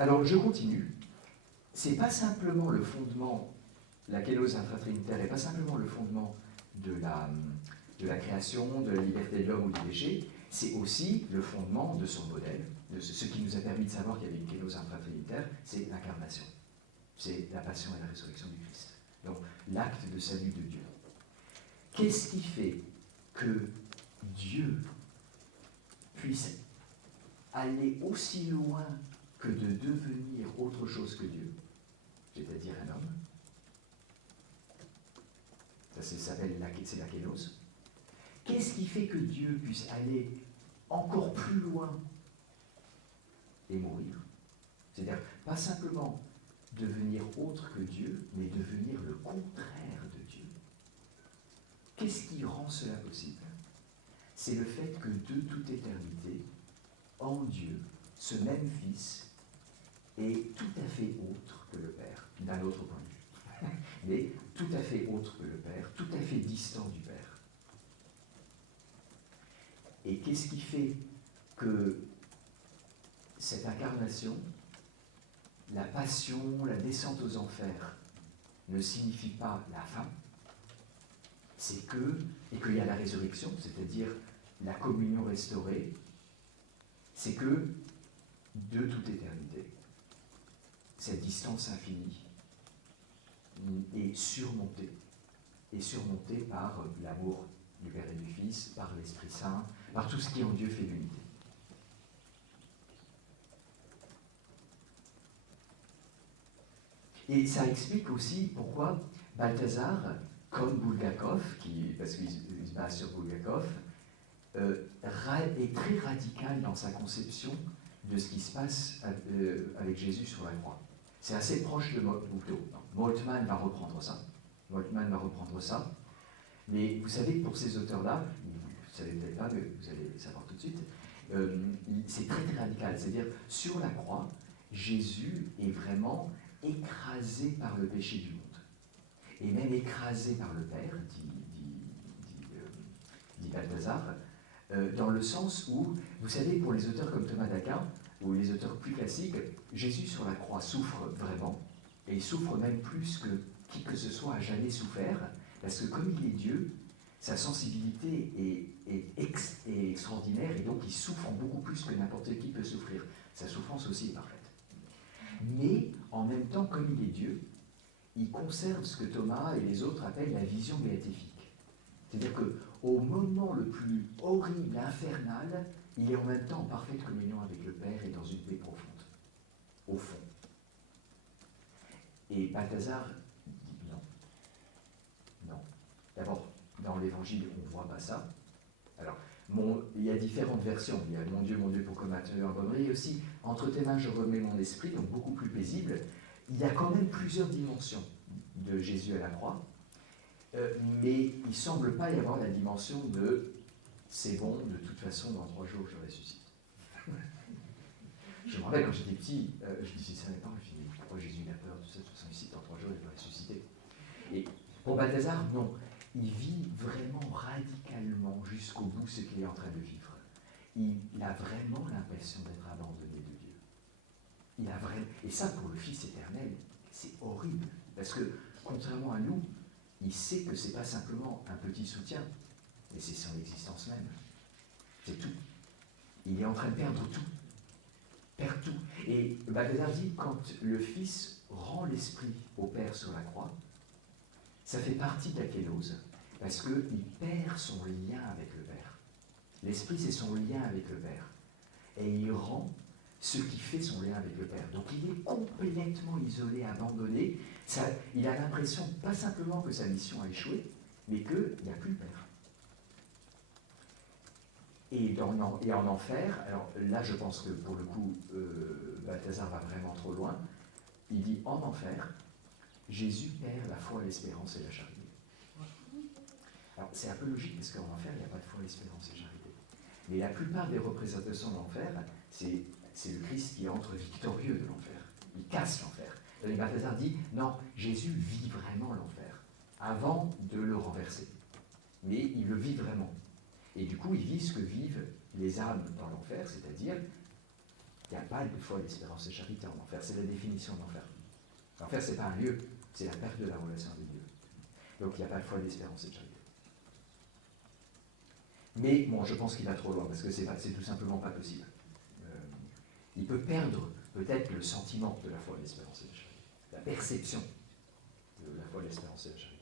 Alors, je continue. C'est pas simplement le fondement, la kélose intra-trinitaire n'est pas simplement le fondement de la création, de la liberté de l'homme ou du péché, c'est aussi le fondement de son modèle, de ce qui nous a permis de savoir qu'il y avait une kélose intra-trinitaire, c'est l'incarnation. C'est la passion et la résurrection du Christ. Donc, l'acte de salut de Dieu. Qu'est-ce qui fait que Dieu puisse aller aussi loin que de devenir autre chose que Dieu, c'est-à-dire un homme? Ça s'appelle c'est la kélos. Qu'est-ce qui fait que Dieu puisse aller encore plus loin et mourir? C'est-à-dire, pas simplement devenir autre que Dieu, mais devenir le contraire de Dieu. Qu'est-ce qui rend cela possible? C'est le fait que de toute éternité, en Dieu, ce même Fils est tout à fait autre que le Père, d'un autre point de vue, mais tout à fait autre que le Père, tout à fait distant du Père. Et qu'est-ce qui fait que cette incarnation, la passion, la descente aux enfers, ne signifie pas la fin? C'est qu'il y a la résurrection, c'est-à-dire la communion restaurée, c'est que de toute éternité, cette distance infinie est surmontée par l'amour du Père et du Fils, par l'Esprit Saint, par tout ce qui en Dieu fait l'unité. Et ça explique aussi pourquoi Balthazar, comme Bulgakov, parce qu'il se base sur Bulgakov, est très radical dans sa conception de ce qui se passe avec Jésus sur la croix. C'est assez proche de Moltmann va reprendre ça. Mais vous savez que pour ces auteurs-là, vous ne savez peut-être pas, mais vous allez savoir tout de suite, c'est très très radical. C'est-à-dire, sur la croix, Jésus est vraiment écrasé par le péché du monde. Et même écrasé par le Père, dit Balthazar, dans le sens où, vous savez, pour les auteurs comme Thomas d'Aquin, ou les auteurs plus classiques, Jésus sur la croix souffre vraiment, et il souffre même plus que qui que ce soit a jamais souffert, parce que comme il est Dieu, sa sensibilité est extraordinaire, et donc il souffre beaucoup plus que n'importe qui peut souffrir. Sa souffrance aussi est parfaite. Mais, en même temps, comme il est Dieu, il conserve ce que Thomas et les autres appellent la vision béatifique. C'est-à-dire qu'au moment le plus horrible, infernal, il est en même temps en parfaite communion avec le Père et dans une paix profonde, au fond. Et Balthazar dit non. Non. D'abord, dans l'Évangile, on ne voit pas ça. Alors, il y a différentes versions. Il y a mon Dieu, pourquoi m'as-tu abandonné? Et aussi, entre tes mains, je remets mon esprit, donc beaucoup plus paisible. Il y a quand même plusieurs dimensions de Jésus à la croix, mais il ne semble pas y avoir la dimension de c'est bon, de toute façon, dans 3 jours, je ressuscite. Je me rappelle quand j'étais petit, je disais ça à mes parents, je me disais pourquoi Jésus a peur, tout ça, de toute façon, ici, dans 3 jours, il va ressusciter. Et pour Balthazar, non. Il vit vraiment radicalement jusqu'au bout ce qu'il est en train de vivre. Il a vraiment l'impression d'être abandonné de Dieu. Il a vraiment... Et ça, pour le Fils éternel, c'est horrible. Parce que, contrairement à nous, il sait que ce n'est pas simplement un petit soutien, mais c'est son existence même. C'est tout. Il est en train de perdre tout. Perd tout. Et Balthazar dit, quand le Fils rend l'Esprit au Père sur la croix, ça fait partie de la kélose, parce qu'il perd son lien avec le Père. L'Esprit, c'est son lien avec le Père. Et il rend ce qui fait son lien avec le Père. Donc il est complètement isolé, abandonné. Il a l'impression, pas simplement que sa mission a échoué, mais qu'il n'y a plus le Père. Et en enfer, alors là je pense que pour le coup, Balthazar va vraiment trop loin, il dit en enfer, Jésus perd la foi, l'espérance et la charité. Alors c'est un peu logique parce qu'en enfer, il n'y a pas de foi, l'espérance et la charité. Mais la plupart des représentations de l'enfer, c'est le Christ qui entre victorieux de l'enfer. Il casse l'enfer. Et Balthazar dit, non, Jésus vit vraiment l'enfer, avant de le renverser. Mais il le vit vraiment. Et du coup, il vit ce que vivent les âmes dans l'enfer, c'est-à-dire Il n'y a pas de foi, d'espérance et de charité en enfer. C'est la définition de l'enfer. L'enfer, ce n'est pas un lieu, c'est la perte de la relation avec Dieu. Donc il n'y a pas de foi, d'espérance et de charité. Mais bon, je pense qu'il va trop loin, parce que c'est tout simplement pas possible. Il peut perdre peut-être le sentiment de la foi, de l'espérance et de la charité, la perception de la foi, de l'espérance et de la charité.